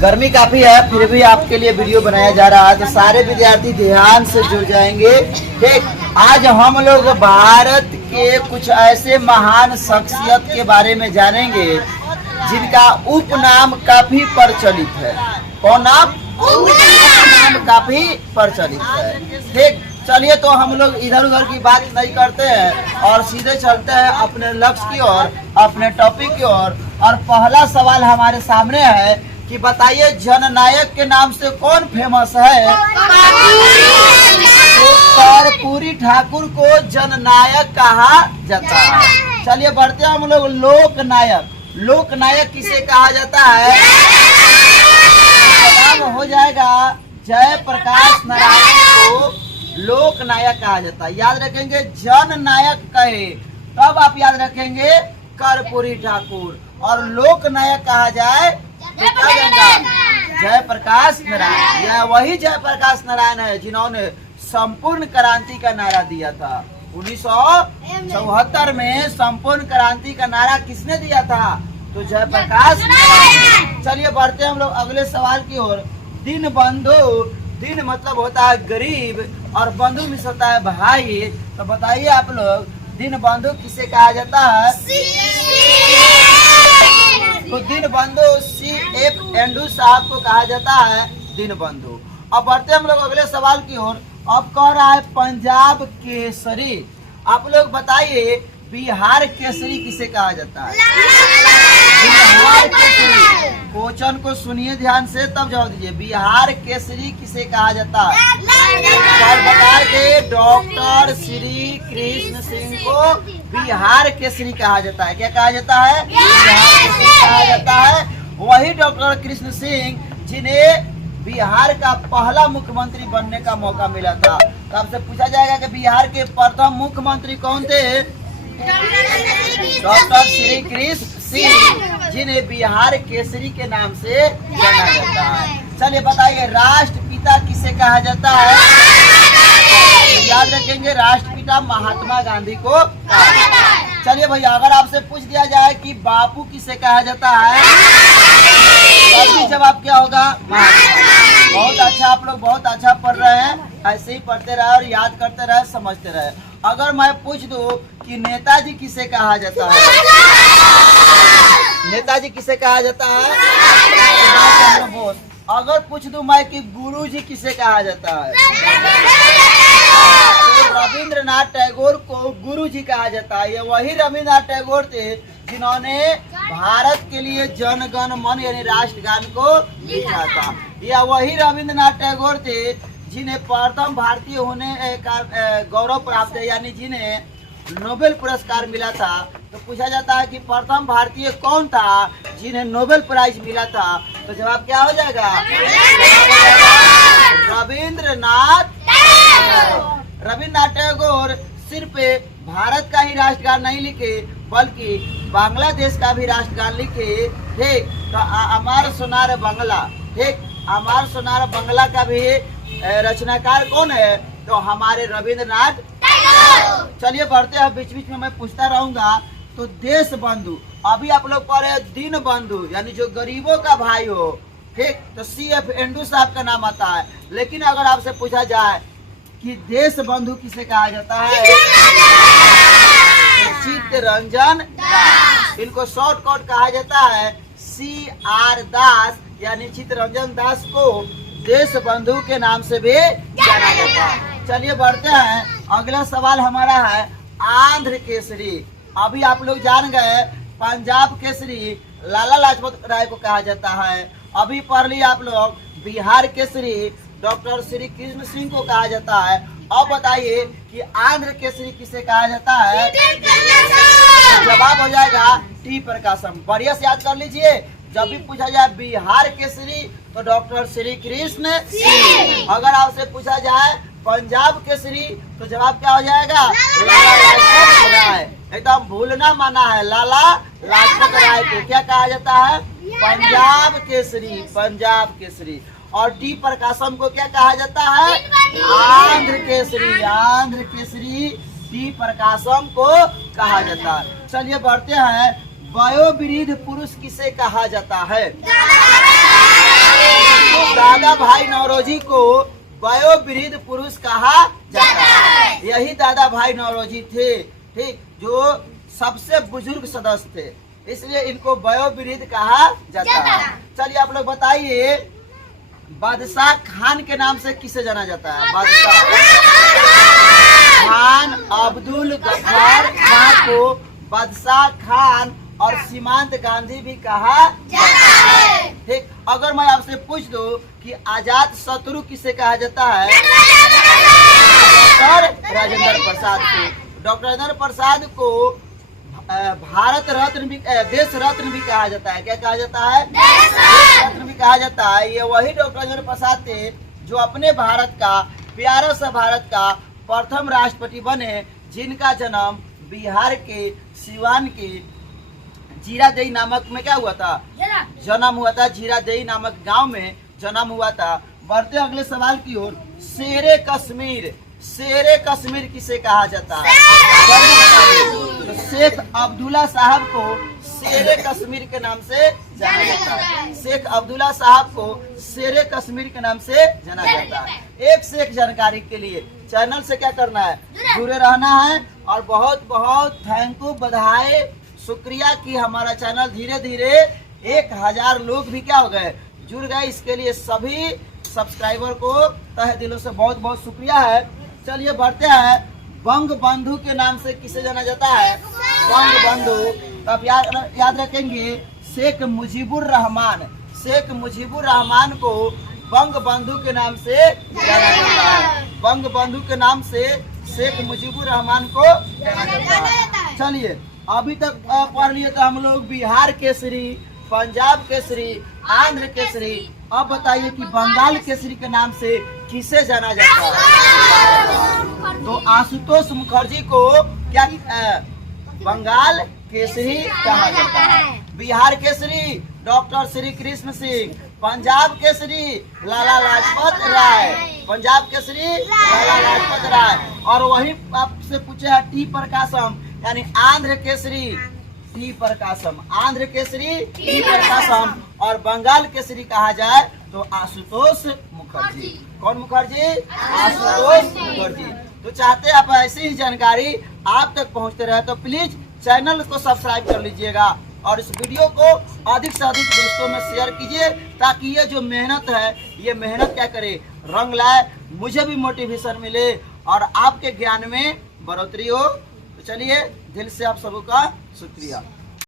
गर्मी काफी है, फिर भी आपके लिए वीडियो बनाया जा रहा है, तो सारे विद्यार्थी ध्यान से जुड़ जाएंगे। ठीक, आज हम लोग भारत के कुछ ऐसे महान शख्सियत के बारे में जानेंगे जिनका उपनाम काफी प्रचलित है। कौन नाम? उपनाम काफी प्रचलित है। ठीक, चलिए तो हम लोग इधर उधर की बात नहीं करते हैं और सीधे चलते हैं अपने लक्ष्य की ओर, अपने टॉपिक की ओर। और पहला सवाल हमारे सामने है कि बताइए जननायक के नाम से कौन फेमस है? तो कर्पूरी ठाकुर को जननायक कहा जाता है। चलिए बढ़ते हैं हम लोग लोकनायक। लोकनायक किसे कहा जाता है? जवाब हो जाएगा जयप्रकाश नारायण को लोकनायक कहा जाता है। याद रखेंगे जननायक कहे तब आप याद रखेंगे कर्पूरी ठाकुर, और लोकनायक कहा जाए तो क्या जाएगा? जयप्रकाश नारायण। यह वही जयप्रकाश नारायण है जिन्होंने संपूर्ण क्रांति का नारा दिया था। 1974 में संपूर्ण क्रांति का नारा किसने दिया था? तो जयप्रकाश नारायण। चलिए बढ़ते हैं हम लोग अगले सवाल की ओर। दीन बंधु, दीन मतलब होता है गरीब और बंधु मिस होता है भाई। तो बताइए आप लोग दीन बंधु किसे कहा जाता है? तो दीन बंधु CF एंडू साहब को कहा जाता है दीन बंधु। अब बढ़ते हम लोग अगले सवाल की ओर। अब कह रहा है पंजाब केसरी। आप लोग बताइए बिहार केसरी किसे कहा जाता है? बिहार केसरी। क्वेश्चन को सुनिए ध्यान से तब जवाब दीजिए। बिहार केसरी किसे कहा जाता है? और बताइए डॉक्टर श्री कृष्ण सिंह को बिहार केसरी कहा जाता है। क्या कहा जाता है? बिहार केसरी कहा जाता है। वही डॉक्टर कृष्ण सिंह जिन्हें बिहार का पहला मुख्यमंत्री बनने का मौका मिला था। तो आपसे पूछा जाएगा कि बिहार के प्रथम मुख्यमंत्री कौन थे? डॉक्टर श्री कृष्ण सिंह, जिन्हें बिहार केसरी के नाम से जाना जाता है। चलिए बताइए राष्ट्रपिता किसे कहा जाता है? याद रखेंगे राष्ट्रपिता महात्मा गांधी को। चलिए भैया अगर आपसे पूछ दिया जाए कि बापू किसे कहा जाता है, तब जवाब क्या होगा? बहुत अच्छा, आप लोग बहुत अच्छा पढ़ रहे हैं। ऐसे ही पढ़ते रहे और याद करते रहे, समझते रहे। अगर मैं पूछ दूं कि नेताजी किसे कहा जाता है? नेताजी किसे कहा जाता है? अगर पूछ दूं मैं कि गुरुजी किसे कहा जाता है? तो रविंद्रनाथ टैगोर को गुरुजी कहा जाता है। ये वही रविंद्रनाथ टैगोर थे जिन्होंने भारत के लिए जन गण मन यानी राष्ट्रगान को लिखा था। यह वही रविंद्रनाथ टैगोर थे जिन्हें प्रथम भारतीय होने का गौरव प्राप्त है, यानी जिन्हें नोबेल पुरस्कार मिला था। तो पूछा जाता है कि प्रथम भारतीय कौन था जिन्हें नोबेल प्राइज मिला था? तो जवाब क्या हो जाएगा? रविंद्रनाथ। रविंद्रनाथ टैगोर सिर्फ भारत का ही राष्ट्रगान नहीं लिखे बल्कि बांग्लादेश का भी राष्ट्रगान लिखे। ठीक, तो अमर सोनार बंगला। ठीक, अमर सोनार बंगला का भी रचनाकार कौन है? तो हमारे रविंद्रनाथ टैगोर। चलिए बढ़ते हैं, बीच बीच में मैं पूछता रहूंगा। तो देश बंधु, अभी आप लोग पढ़े दीन बंधु यानी जो गरीबों का भाई हो। ठीक, तो CF एंडू साहब का नाम आता है। लेकिन अगर आपसे पूछा जाए कि देश बंधु किसे कहा जाता है? चित्तरंजन दास। इनको शॉर्टकट कहा जाता है CR दास, यानी चित्तरंजन दास को देश बंधु के नाम से भी जाना जाता है। चलिए बढ़ते हैं, अगला सवाल हमारा है आंध्र केसरी। अभी आप लोग जान गए पंजाब केसरी लाला लाजपत राय को कहा जाता है। अभी पढ़ लिया आप लोग बिहार केसरी डॉक्टर श्री कृष्ण सिंह को कहा जाता है। अब बताइए कि आंध्र केसरी किसे कहा जाता है? जवाब हो जाएगा T प्रकाशम। बढ़िया से याद कर लीजिए, जब भी पूछा जाए बिहार केसरी तो डॉक्टर श्री कृष्ण सिंह। अगर आपसे पूछा जाए पंजाब केसरी तो जवाब क्या हो जाएगा? लाला लाजपत राय। एकदम भूलना माना है, लाला लाजपत राय को क्या कहा जाता है? पंजाब केसरी। पंजाब केसरी। और T प्रकाशम को क्या कहा जाता है? आंध्र केसरी। आंध्र केसरी T प्रकाशम को कहा जाता है। चलिए बढ़ते हैं, वयोवृद्ध पुरुष किसे कहा जाता है? तो दादा भाई नौरोजी को वयोवृद्ध पुरुष कहा जाता है। यही दादा भाई नौरोजी थे, ठीक, जो सबसे बुजुर्ग सदस्य थे, इसलिए इनको वयोवृद्ध कहा जाता है। चलिए आप लोग बताइए, बादशाह खान के नाम से किसे जाना जाता है? बादशाह खान अब्दुल गफ्फार खान को बादशाह खान और सीमांत गांधी भी कहा जाता है। ठीक, अगर मैं आपसे पूछ दूं कि आजाद शत्रु किसे कहा जाता है? डॉक्टर राजेंद्र प्रसाद को। डॉक्टर राजेंद्र प्रसाद को भारत रत्न भी, देश रत्न भी कहा जाता है। क्या कहा जाता है? देश रत्न भी कहा जाता है। ये वही डॉक्टर राजेंद्र प्रसाद थे जो अपने भारत का, प्यारा सा भारत का प्रथम राष्ट्रपति बने, जिनका जन्म बिहार के सिवान के जीरादेई नामक में क्या हुआ था? जन्म हुआ था। जीरादेई नामक गांव में जन्म हुआ था। बढ़ते अगले सवाल की ओर। शेरे कश्मीर, शेरे कश्मीर किसे कहा जाता है? तो शेख अब्दुल्ला साहब को शेरे कश्मीर के नाम से जाना जाता है। शेख अब्दुल्ला साहब को शेरे कश्मीर के नाम से जाना जाता है। एक से एक जानकारी के लिए चैनल से क्या करना है? जुड़े रहना है। और बहुत बहुत थैंक यू, बधाई, शुक्रिया कि हमारा चैनल धीरे धीरे 1000 लोग भी क्या हो गए, जुड़ गए। इसके लिए सभी सब्सक्राइबर को तहे दिलों से बहुत बहुत शुक्रिया है। चलिए बढ़ते हैं। बंग बंधु के नाम से किसे जाना जाता है? बंग बंधु। अब याद रखेंगे, शेख मुजीबुर रहमान, शेख मुजीबुर रहमान को बंग बंधु के नाम से जाना जाता है। बंग बंधु के नाम से शेख मुजीबुर रहमान को जाना जाता है। चलिए अभी तक पढ़ लिए तो हम लोग बिहार केसरी, पंजाब केसरी, आंध्र केसरी। अब बताइए कि बंगाल केसरी के नाम से किसे जाना जाता है? तो आशुतोष मुखर्जी को क्या बंगाल केसरी कहा जाता है। बिहार केसरी डॉक्टर श्री कृष्ण सिंह, पंजाब केसरी लाला लाजपत राय, पंजाब केसरी लाला लाजपत राय। और वही आपसे पूछे है टी प्रकाशम, यानी आंध्र केसरी टी प्रकाशम, आंध्र केसरी टी प्रकाशम। और बंगाल केसरी कहा जाए तो आशुतोष मुखर्जी। कौन मुखर्जी? आशुतोष मुखर्जी। तो चाहते आप ऐसी ही जानकारी आप तक पहुंचते रहे तो प्लीज चैनल को सब्सक्राइब कर लीजिएगा और इस वीडियो को अधिक से अधिक दोस्तों में शेयर कीजिए, ताकि ये जो मेहनत है, ये मेहनत क्या करे, रंग लाए, मुझे भी मोटिवेशन मिले और आपके ज्ञान में बढ़ोतरी हो। तो चलिए दिल से आप सबका शुक्रिया।